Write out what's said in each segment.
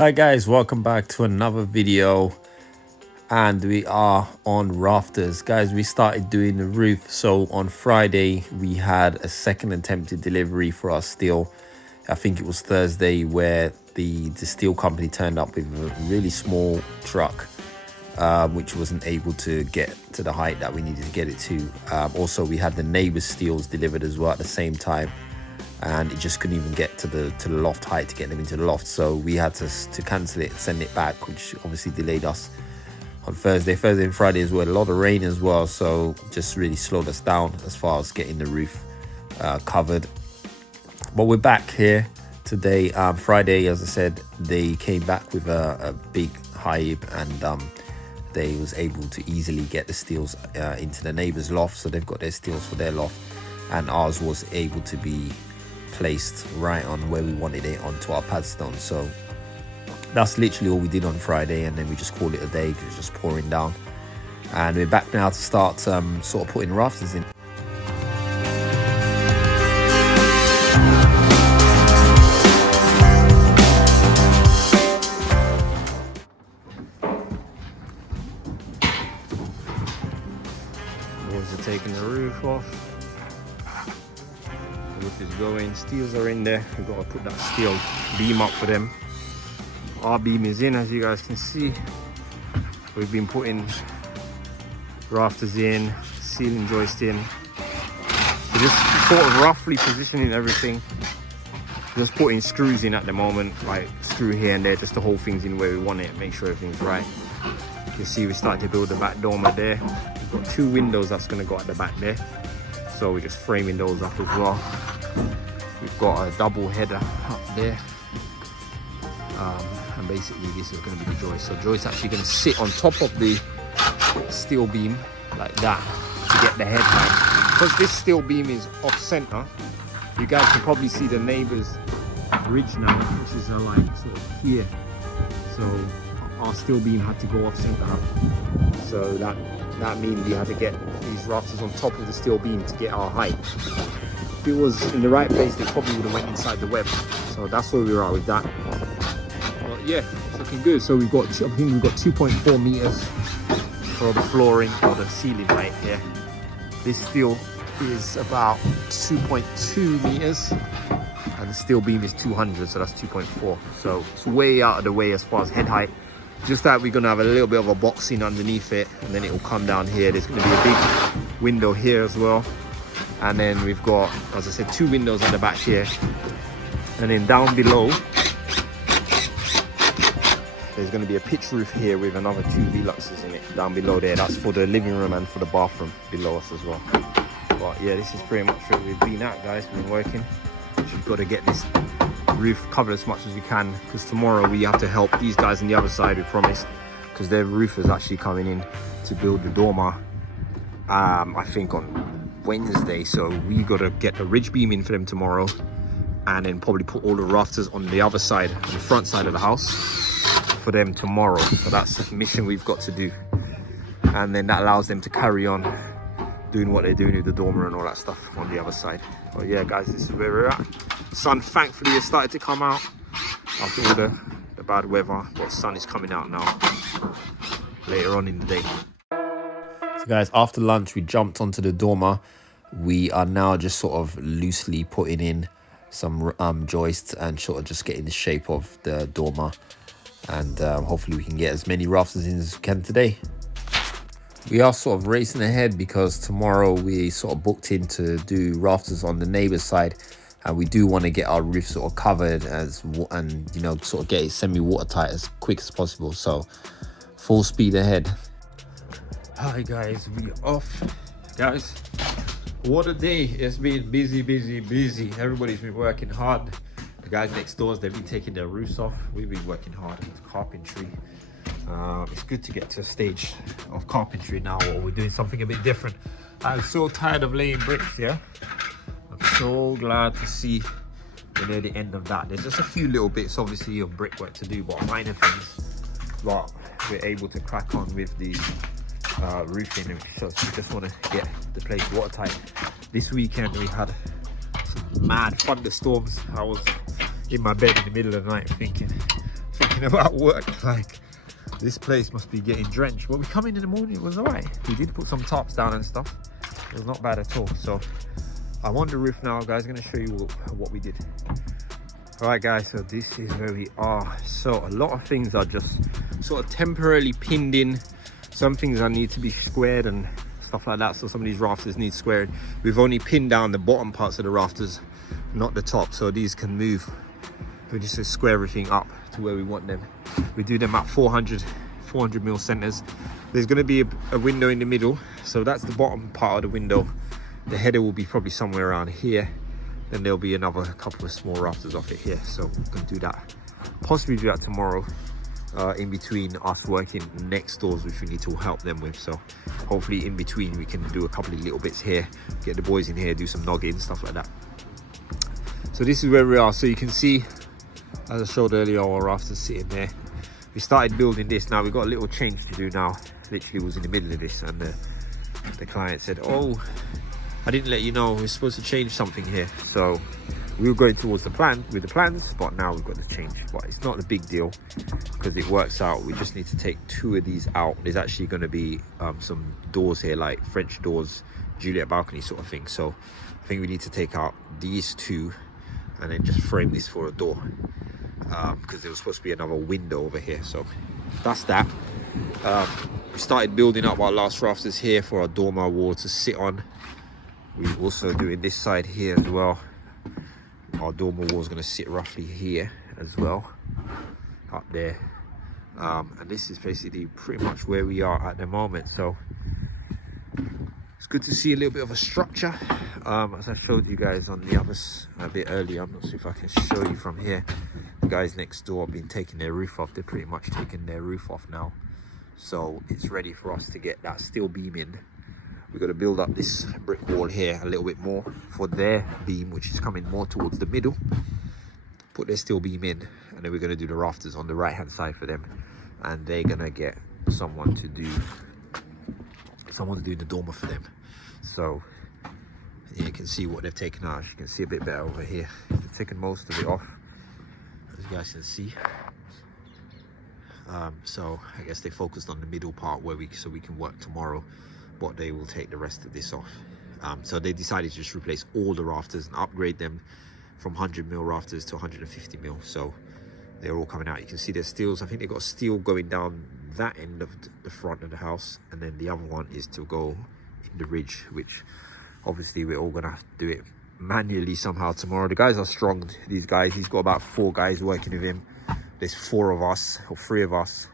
Hi guys, welcome back to another video, and we are on rafters. Guys, we started doing the roof. So on Friday we had a second attempted delivery for our steel. I think it was Thursday, where the steel company turned up with a really small truck, which wasn't able to get to the height that we needed to get it to. Also, we had the neighbor's steels delivered as well at the same time, and it just couldn't even get to the loft height to get them into the loft. So we had to cancel it and send it back, which obviously delayed us on Thursday and Friday as well. A lot of rain as well, so just really slowed us down as far as getting the roof covered. But we're back here today. Friday, as I said, they came back with a big hive, and they was able to easily get the steels into the neighbor's loft. So they've got their steels for their loft, and ours was able to be placed right on where we wanted it, onto our padstone. So that's literally all we did on Friday, and then we just called it a day because it's just pouring down. And we're back now to start sort of putting rafters in. Boys are taking the roof off. The roof is going, steels are in there. We've got to put that steel beam up for them. Our beam is in, as you guys can see. We've been putting rafters in, ceiling joist in. So just sort of roughly positioning everything. Just putting screws in at the moment, like screw here and there, just to hold things in where we want it, make sure everything's right. You can see we're starting to build the back dormer there. We've got 2 windows that's going to go at the back there, so we're just framing those up as well. We've got a double header up there, and basically this is going to be the joist. So joist actually going to sit on top of the steel beam like that to get the head height. Because this steel beam is off center, you guys can probably see the neighbor's ridge now, which is like sort of here. So our steel beam had to go off center, so that means we had to get these rafters on top of the steel beam to get our height. If it was in the right place, they probably would have went inside the web. So that's where we are with that. But yeah, it's looking good. So we've got, I think we've got 2.4 meters for the flooring or the ceiling height here. This steel is about 2.2 meters, and the steel beam is 200, so that's 2.4. So it's way out of the way as far as head height. Just that we're going to have a little bit of a boxing underneath it, and then it will come down here. There's going to be a big window here as well, and then we've got, as I said, 2 windows at the back here. And then down below there's going to be a pitch roof here with another 2 Veluxes in it down below there. That's for the living room and for the bathroom below us as well. But yeah, this is pretty much what we've been at, guys. We've been working. We've got to get this roof covered as much as we can, because tomorrow we have to help these guys on the other side, we promised, because their roof is actually coming in to build the dormer, I think on Wednesday. So we got to get a ridge beam in for them tomorrow, and then probably put all the rafters on the other side, on the front side of the house, for them tomorrow. So that's a mission we've got to do, and then that allows them to carry on doing what they're doing with the dormer and all that stuff on the other side. But yeah, guys, this is where we're at. Sun thankfully has started to come out after all the bad weather, but sun is coming out now later on in the day. So guys, after lunch we jumped onto the dormer. We are now just sort of loosely putting in some joists and sort of just getting the shape of the dormer, and hopefully we can get as many rafters in as we can today. We are sort of racing ahead because tomorrow we sort of booked in to do rafters on the neighbor's side, and we do want to get our roof sort of covered and you know, sort of get it semi-watertight as quick as possible. So full speed ahead. Hi guys, we off. Guys, what a day. It's been busy. Everybody's been working hard. The guys next doors, they've been taking their roofs off. We've been working hard with carpentry. It's good to get to a stage of carpentry now where we're doing something a bit different. I'm so tired of laying bricks, yeah? I'm so glad to see we're near the end of that. There's just a few little bits, obviously, of brickwork to do, but minor things. But we're able to crack on with the roofing, so we just want to get the place watertight. This weekend we had some mad thunderstorms. I was in my bed in the middle of the night thinking thinking about work, like this place must be getting drenched. But we come in the morning, it was all right. We did put some tarps down and stuff. It was not bad at all. So I'm on the roof now, guys. I'm going to show you what we did. All right, guys, so this is where we are. So a lot of things are just sort of temporarily pinned in. Some things need to be squared and stuff like that. So some of these rafters need squared. We've only pinned down the bottom parts of the rafters, not the top. So these can move. We just square everything up to where we want them. We do them at 400 mil centers. There's going to be a window in the middle. So that's the bottom part of the window. The header will be probably somewhere around here. Then there'll be another couple of small rafters off it here. So we can do that. Possibly do that tomorrow. In between us working next doors, which we need to help them with. So hopefully in between we can do a couple of little bits here, get the boys in here, do some noggin, stuff like that. So this is where we are. So you can see, as I showed earlier, our rafters sitting there. We started building this. Now we've got a little change to do now. Literally was in the middle of this, and the client said, oh, I didn't let you know we're supposed to change something here. So we were going towards the plan with the plans, but now we've got to change. But it's not a big deal because it works out. We just need to take 2 of these out. There's actually going to be some doors here, like French doors, Juliet balcony sort of thing. So I think we need to take out these 2 and then just frame this for a door, because there was supposed to be another window over here. So that's that. We started building up our last rafters here for our dormer wall to sit on. We're also doing this side here as well. Our dormer wall is going to sit roughly here as well, up there. And this is basically pretty much where we are at the moment. So it's good to see a little bit of a structure. As I showed you guys on the others a bit earlier, I'm not sure if I can show you from here. The guys next door have been taking their roof off. They're pretty much taking their roof off now. So it's ready for us to get that steel beam in. We've got to build up this brick wall here a little bit more for their beam, which is coming more towards the middle. Put their steel beam in, and then we're going to do the rafters on the right hand side for them. And they're going to get someone to do the dormer for them. So yeah, you can see what they've taken out. You can see a bit better over here. They've taken most of it off, as you guys can see. So I guess they focused on the middle part so we can work tomorrow, but they will take the rest of this off. So they decided to just replace all the rafters and upgrade them from 100 mil rafters to 150 mil. So they're all coming out. You can see there's steels. I think they've got steel going down that end of the front of the house, and then the other one is to go in the ridge, which obviously we're all gonna have to do it manually somehow tomorrow. The guys are strong, these guys. He's got about 4 guys working with him. There's 4 of us, or 3 of us.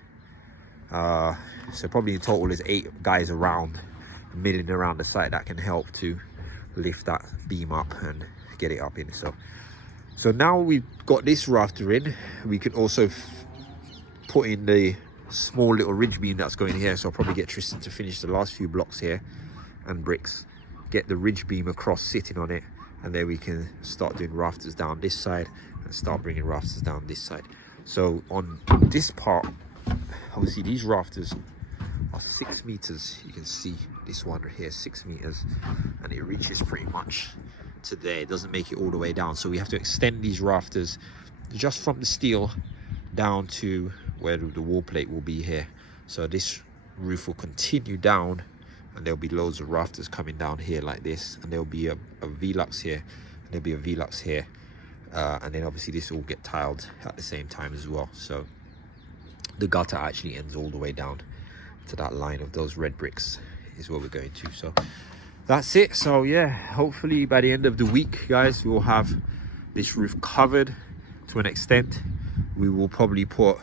So probably in total there's 8 guys around, milling around the site that can help to lift that beam up and get it up in. So now we've got this rafter in, we can also put in the small little ridge beam that's going here. So I'll probably get Tristan to finish the last few blocks here and bricks, get the ridge beam across sitting on it, and then we can start doing rafters down this side and start bringing rafters down this side. So on this part, obviously these rafters are 6 meters. You can see this one right here, 6 meters, and it reaches pretty much to there. It doesn't make it all the way down, so we have to extend these rafters just from the steel down to where the wall plate will be here. So this roof will continue down, and there'll be loads of rafters coming down here like this, and there'll be a Velux here, and there'll be a Velux here, and then obviously this will get tiled at the same time as well. So the gutter actually ends all the way down to that line of those red bricks is where we're going to. So that's it. So yeah, hopefully by the end of the week, guys, we will have this roof covered to an extent. We will probably put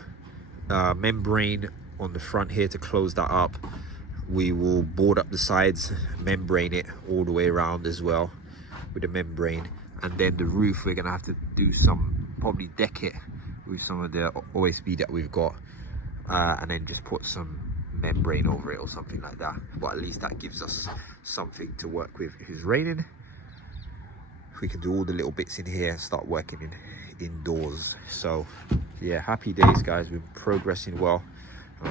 membrane on the front here to close that up. We will board up the sides, membrane it all the way around as well with the membrane, and then the roof we're gonna have to do probably deck it with some of the OSB that we've got, and then just put some membrane over it or something like that. But at least that gives us something to work with if it's raining. We can do all the little bits in here and start working indoors. So yeah, happy days, guys. We're progressing well.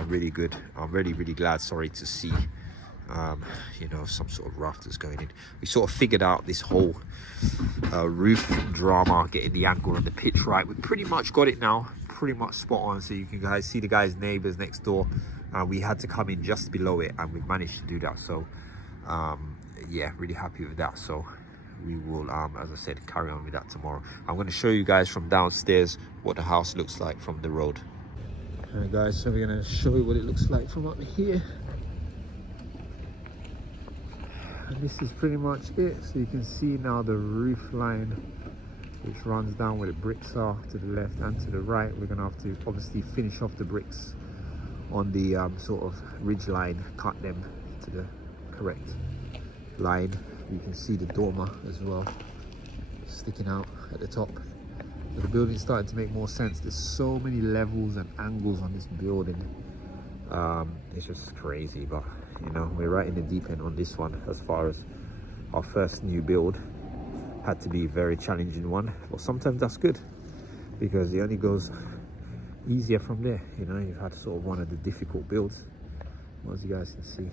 Really good. I'm really glad, sorry, to see you know, some sort of rafters going in. We sort of figured out this whole roof drama, getting the angle and the pitch right. We pretty much got it now. pretty much spot on. So you can guys see the guy's neighbors next door. We had to come in just below it, and we've managed to do that. So yeah, really happy with that. So we will, as I said, carry on with that tomorrow. I'm going to show you guys from downstairs what the house looks like from the road. Alright guys, so we're going to show you what it looks like from up here. And this is pretty much it. So you can see now the roof line, which runs down where the bricks are to the left and to the right. We're going to have to obviously finish off the bricks on the sort of ridge line, cut them to the correct line. You can see the dormer as well sticking out at the top. So the building's starting to make more sense. There's so many levels and angles on this building. It's just crazy, but you know, we're right in the deep end on this one. As far as our first new build, had to be a very challenging one, but sometimes that's good because it only goes easier from there. You know, you've had sort of one of the difficult builds. As you guys can see,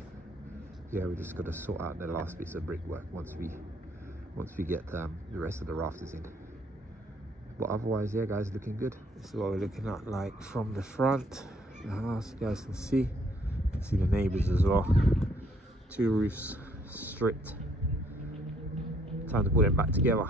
yeah, we just got to sort out the last bits of brickwork once we get the rest of the rafters in. But otherwise, yeah guys, looking good. This is what we're looking at, like from the front the house. You guys can see the neighbors as well. 2 roofs stripped. Time to put them back together.